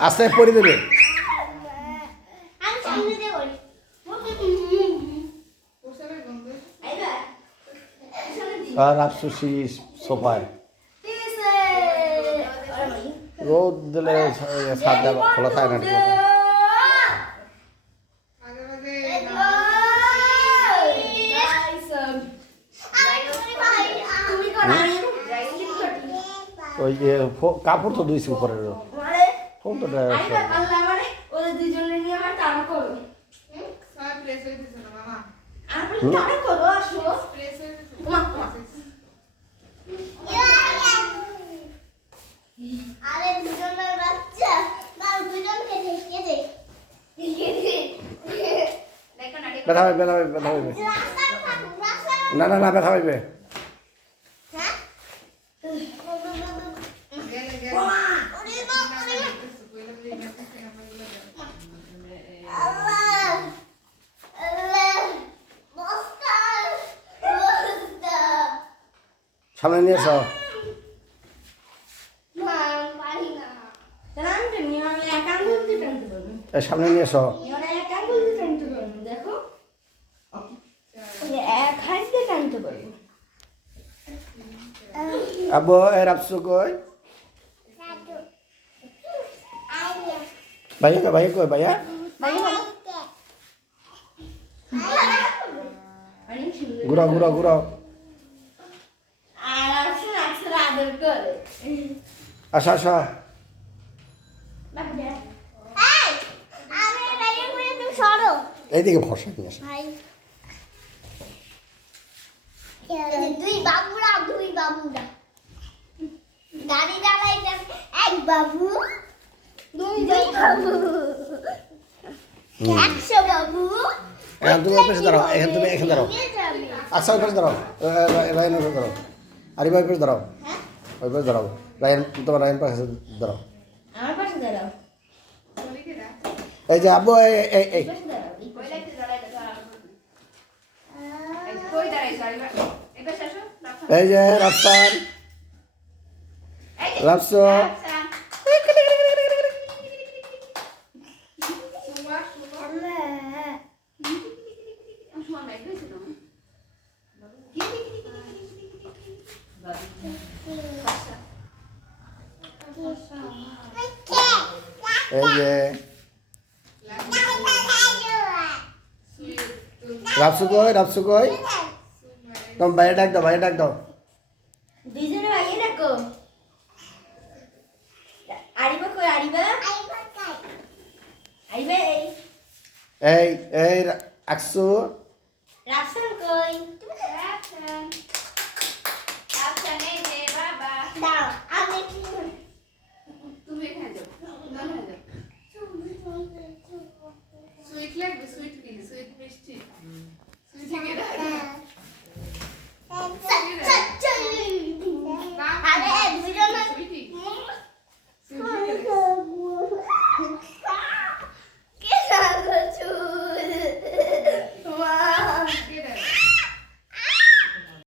আস্তে পড়ে দেবে আর রাখছো সোফায় রোদ দিলে ছাদ খোলা থাকে না ওই যে কাপড় তো ধুইছি উপরের ফোন তো ব্যথা পাইবে না না না ব্যথা পাইবে সামনে নিয়ে এসো সামনে নিয়ে এসো আব্বু এর আপসু কই ভাইয়া কই ভাইয়া ঘুরাও আসা এইদিকে ভরসা নিয়ে আসা দুই বাবুরা গাড়ি চালাই এক বাবু দুই বাবু 100 বাবু তুমি পেছনে দাঁড়াও তুমি এখানে দাঁড়াও আচ্ছা ওই পাশে দাঁড়াও রায়ন ওই পাশে দাঁড়াও আরে ভাই পাশে দাঁড়াও ওই পাশে দাঁড়াও রায়ন পাশে দাঁড়াও এই যে আব্বু এই এই যে রাফসান এই যে রাফসু কই তুমি বাইরে ডাক দাও দুইজনে বাইরে ডাকো আরিবা কই আরিবা এই আকসু রাফসান কই